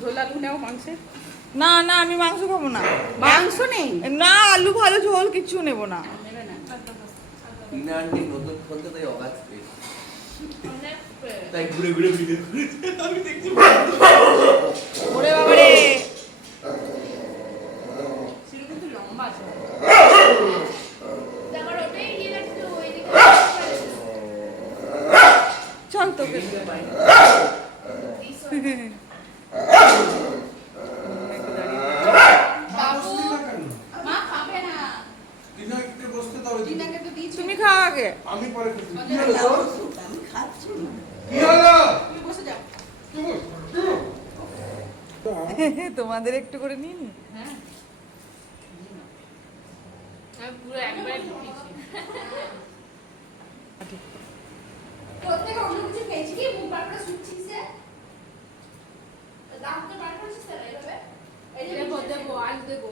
ঝোল আলু নাও মাংসে। না না আমি মাংস খাবো না। মাংস নেই না, আলু ভালো ঝোল কিচ্ছু নেবো না। তাই ঘুরে ঘুরে ভিডিও করেছে আমি দেখছি। ওরে বাবা রে, সিঁড়ি কিন্তু লম্বা আছে। চল তোকে মা খাবে না। টিনাকে তো দিয়েছি। তুমি খাও আগে। আমি পরে খাচ্ছি। আমি খাচ্ছি না। কি হলো? তুমি বসে যাও। তোমাদের একটু করে নিন। হ্যাঁ পুরো একবারে ঢুকিয়েছি। তোর থেকে অন্য কিছু খেয়েছি কি? মুখ বার করে শুচ্ছিস যে? দাঁত তো বার করছিস না এভাবে? এই যে দেবো আলু দেবো।